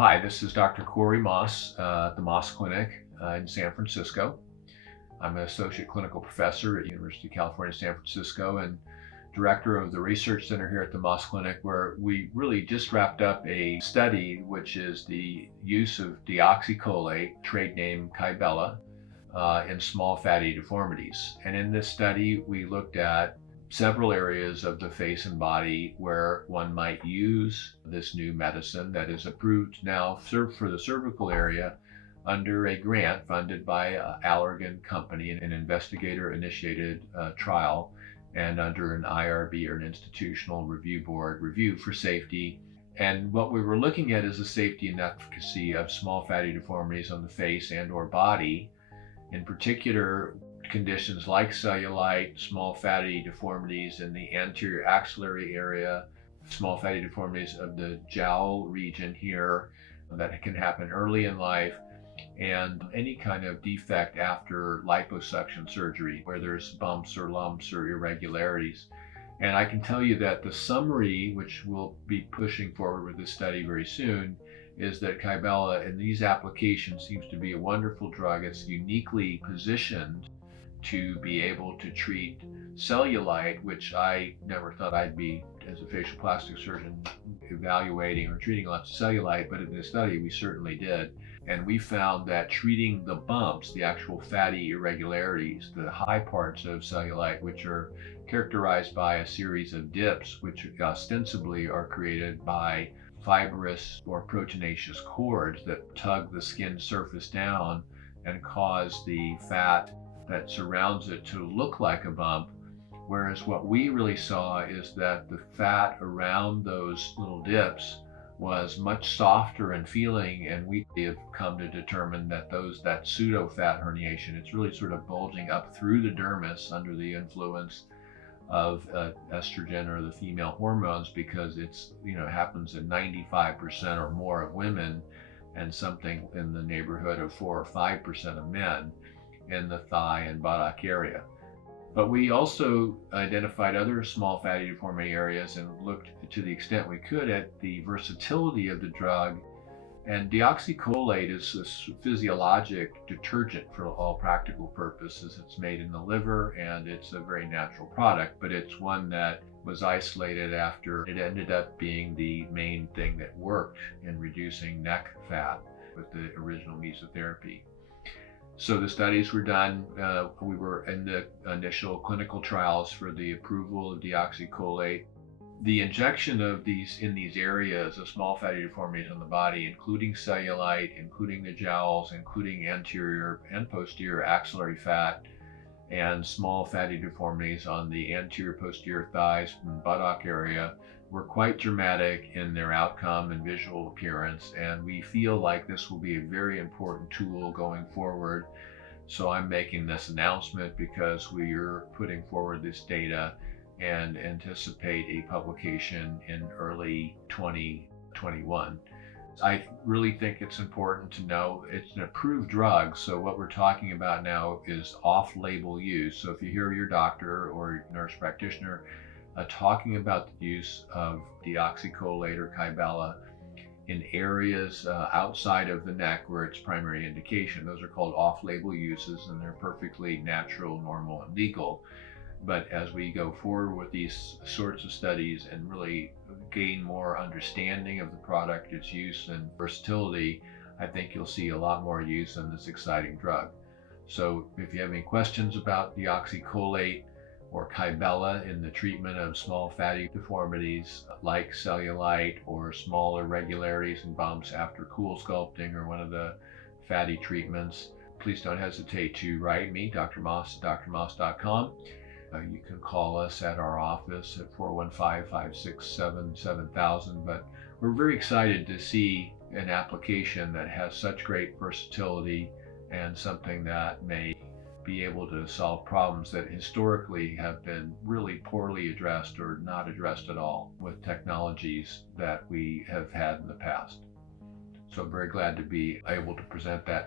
Hi, this is Dr. Corey Maas at the Maas Clinic in San Francisco. I'm an associate clinical professor at University of California, San Francisco, and director of the research center here at the Maas Clinic, where we really just wrapped up a study, which is the use of Dioxycolate, trade name Kybella, in small fatty deformities. And in this study, we looked at several areas of the face and body where one might use this new medicine that is approved now for the cervical area under a grant funded by Allergan Company, an investigator-initiated trial, and under an IRB, or an institutional review board review for safety. And what we were looking at is the safety and efficacy of small fatty deformities on the face and or body, in particular conditions like cellulite, small fatty deformities in the anterior axillary area, small fatty deformities of the jowl region here that can happen early in life, and any kind of defect after liposuction surgery where there's bumps or lumps or irregularities. And I can tell you that the summary, which we'll be pushing forward with this study very soon, is that Kybella in these applications seems to be a wonderful drug. It's uniquely positioned to be able to treat cellulite, which I never thought I'd be, as a facial plastic surgeon, evaluating or treating lots of cellulite, but in this study we certainly did. And we found that treating the bumps, the actual fatty irregularities, the high parts of cellulite, which are characterized by a series of dips, which ostensibly are created by fibrous or proteinaceous cords that tug the skin surface down and cause the fat that surrounds it to look like a bump, whereas what we really saw is that the fat around those little dips was much softer in feeling, and we have come to determine that that pseudo fat herniation, it's really sort of bulging up through the dermis under the influence of estrogen or the female hormones, because it's happens in 95% or more of women and something in the neighborhood of 4 or 5% of men in the thigh and buttock area. But we also identified other small fatty deformity areas and looked to the extent we could at the versatility of the drug. And Dioxycolate is a physiologic detergent for all practical purposes. It's made in the liver and it's a very natural product, but it's one that was isolated after it ended up being the main thing that worked in reducing neck fat with the original mesotherapy. So the studies were done. We were in the initial clinical trials for the approval of Dioxycolate. The injection of these in these areas of small fatty deformities on the body, including cellulite, including the jowls, including anterior and posterior axillary fat, and small fatty deformities on the anterior posterior thighs and buttock area, were quite dramatic in their outcome and visual appearance, and we feel like this will be a very important tool going forward. So I'm making this announcement because we are putting forward this data and anticipate a publication in early 2021. I really think it's important to know it's an approved drug, so what we're talking about now is off-label use. So if you hear your doctor or nurse practitioner talking about the use of Dioxycolate or Kybella in areas outside of the neck where it's primary indication, those are called off-label uses, and they're perfectly natural, normal, and legal. But as we go forward with these sorts of studies and really gain more understanding of the product, its use and versatility, I think you'll see a lot more use in this exciting drug. So if you have any questions about Dioxycolate or Kybella in the treatment of small fatty deformities like cellulite or small irregularities and bumps after cool sculpting or one of the fatty treatments, please don't hesitate to write me, Dr. Maas, drmaas.com. You can call us at our office at 415-567-7000. But we're very excited to see an application that has such great versatility and something that may be able to solve problems that historically have been really poorly addressed or not addressed at all with technologies that we have had in the past. So I'm very glad to be able to present that